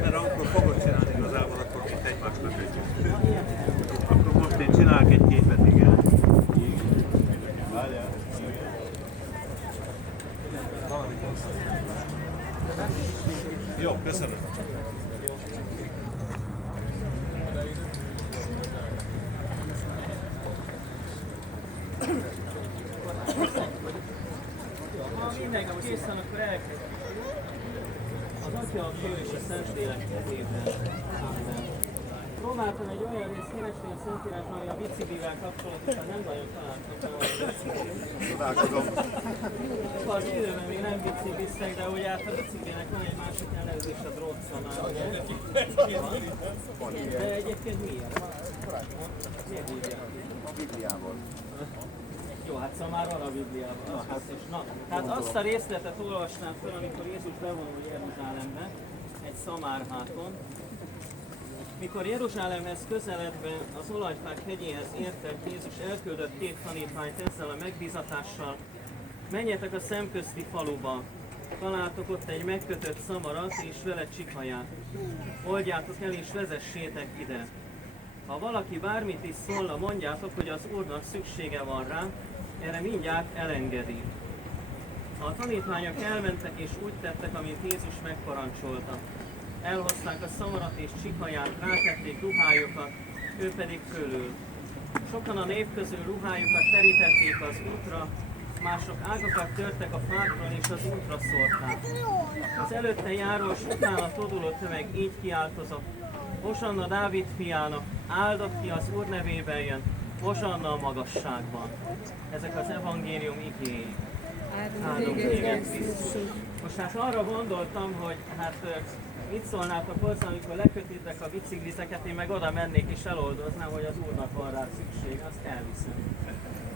Mert akkor fogod csinálni igazából, akkor mint egymásnak együtt. Akkor most én csinálok egy képet, igen. Várjál. Jó, köszönöm. Ha mindenki készen, akkor elkezdjük. Az Atya, a Fiú és a Szentlélek nevében. Amen. Próbáltam egy olyan részt keresni a Szentírásban, ami a biciklivel kapcsolatosan nem nagyon találtam be a biciklit. Csodálkozom. Az időben még nem bicikliztek, de ugye hát a biciklinek van egy másik elnevezés, a drótszanál, ugye? De egyébként miért? Miért hívják? A Bibliával. Jó, hát szóval már van a Bibliában. Hát azt a részletet olvasnám fel, amikor Jézus bevonul Jeruzsálembe, egy szamárháton. Mikor Jeruzsálemhez közeledve az Olajfák hegyéhez értek, Jézus elküldött 2 tanítványt ezzel a megbízatással: menjetek a szemközti faluba, találtok ott egy megkötött szamarat és vele csikaját. Oldjátok el és vezessétek ide. Ha valaki bármit is szólna, mondjátok, hogy az Úrnak szüksége van rá, erre mindjárt elengedi. A tanítványok elmentek és úgy tettek, amint Jézus megparancsolta. Elhozták a szamarat és csikaját, rátették ruhájukat, ő pedig fölül. Sokan a nép közül ruhájukat terítették az útra, mások ágakat törtek a fákról és az útra szórták. Az előtte járó és utána forduló tömeg így kiáltozott: Hosanna Dávid fiának, áldott ki az Úr nevében jön, Hosanna a magasságban. Ezek az evangélium igéi. Áldunk téged, Krisztus. Most hát arra gondoltam, hogy hát mit szólnátok hozzá, amikor lekötitek a bicikliteket, én meg oda mennék és eloldoznám, hogy az Úrnak van rá szükség, azt elviszem.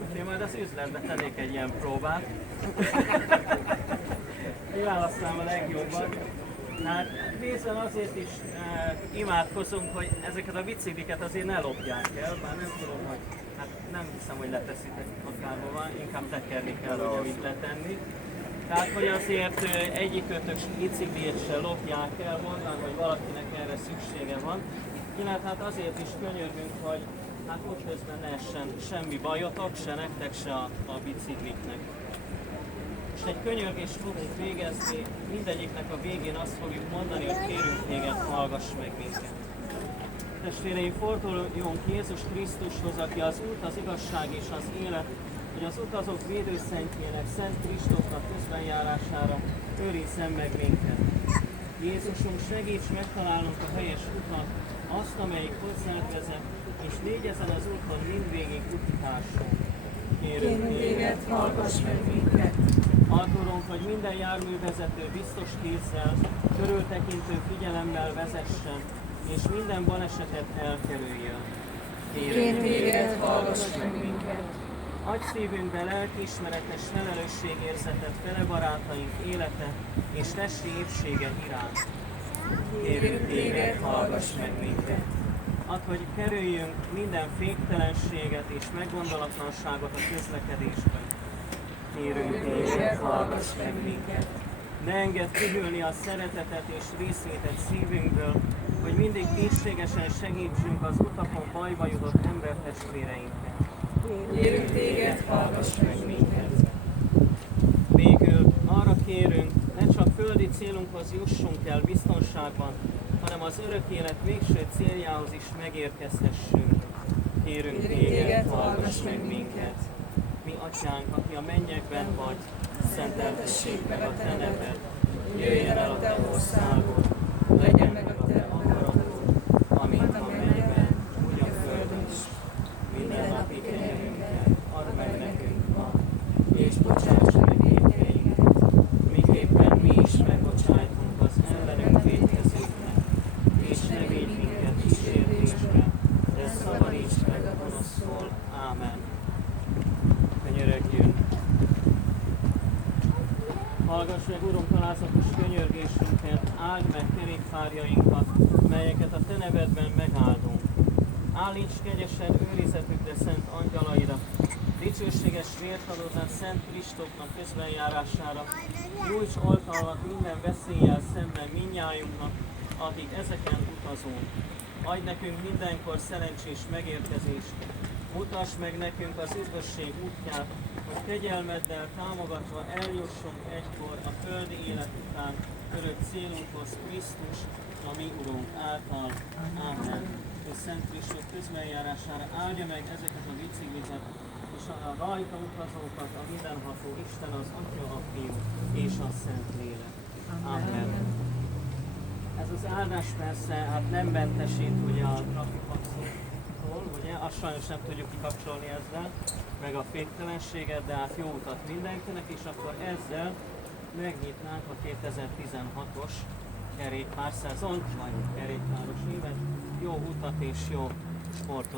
Úgyhogy majd az üzletbe tennék egy ilyen próbát. Én választám a legjobbat. Hát részben azért is imádkozunk, hogy ezeket a bicikliket azért ne lopják el, bár nem tudom, hogy hát nem hiszem, hogy leteszitek akárhova, inkább tekerni kell, ugye mit letenni. Tehát, hogy azért egyikőtök bicikliét se lopják el, mondan, hogy valakinek erre szüksége van. Illetve hát azért is könyörgünk, hogy hát útközben ne essen semmi bajotok, se nektek, se a bicikliknek. És egy könyörgést fogunk végezni, mindegyiknek a végén azt fogjuk mondani, hogy kérünk téged, hallgass meg minket. Testvéreim, forduljunk Jézus Krisztushoz, aki az út, az igazság és az élet, hogy az utazók védőszentjének, Szent Kristófnak közbenjárására őrizzen meg minket. Jézusunk, segíts megtalálnunk a helyes utat, azt, amelyik hozzád vezet, és légy ezen az úton mindvégig útitársunk. Kérünk téged, hallgass meg minket! Adorunk, hogy minden járművezető biztos kézzel, körültekintő figyelemmel vezessen, és minden balesetet elkerüljön. Kérünk téged, hallgass meg minket! Adj szívünkbe lelkiismeretes felelősségérzetet fele barátaink élete és testi épsége iránt. Kérünk téged, hallgass meg minket! Add, hogy kerüljünk minden féktelenséget és meggondolatlanságot a közlekedésben. Kérünk téged, hallgass meg minket! Ne engedd kihűlni a szeretetet és részvétet szívünkből, hogy mindig készségesen segítsünk az utakon bajba jutott embertestvéreinknek. Kérünk téged, hallgass meg minket! Végül arra kérünk, ne csak földi célunkhoz jussunk el biztonságban, hanem az örök élet végső céljához is megérkezhessünk. Kérünk téged, hallgass meg minket! Mi atyánk, aki a mennyekben vagy, szenteltessék meg a te neved, jöjjön el a te országod, legyen meg a te akaratod, amint a mennyben, úgy a földön is. Minden napi kenyerünket add meg nekünk ma, és bocsáss meg vétkeinket, miképpen mi is megbocsájtunk az ellenünk vétkezőknek, és ne védj minket kísértésbe, de szabadíts meg a gonosztól. Ámen. Könyörögjünk! Hallgass meg, Urunk, alázatos könyörgésünket, áld meg kerékpárjainkat, melyeket a te nevedben megáldunk. Állíts kegyesen őrizetükre szent angyalaira, dicsőséges vértanúdnak Szent Kristófnak közbenjárására, nyújts oltalmat minden veszéllyel szemben mindnyájunknak, akik ezeken utazunk. Adj nekünk mindenkor szerencsés megérkezést, mutass meg nekünk az üdvösség útját, hogy kegyelmeddel támogatva eljussunk egykor a földi élet után örök célunkhoz, Krisztus, a mi Urunk által. Amen. És Szent Kristóf közbenjárására áldja meg ezeket a bicikliket, és a rajta utazókat a mindenható Isten, az Atya, a Fiú és a Szent Lélek. Amen. Ez az áldás persze hát nem mentesít ugye a trafikpaxoktól, ugye, azt sajnos nem tudjuk kikapcsolni ezzel, meg a féktelenséget, de hát jó utat mindenkinek, és akkor ezzel megnyitnánk a 2016-os kerékpárszezon, vagy kerékpáros évet. Jó utat és jó sportot!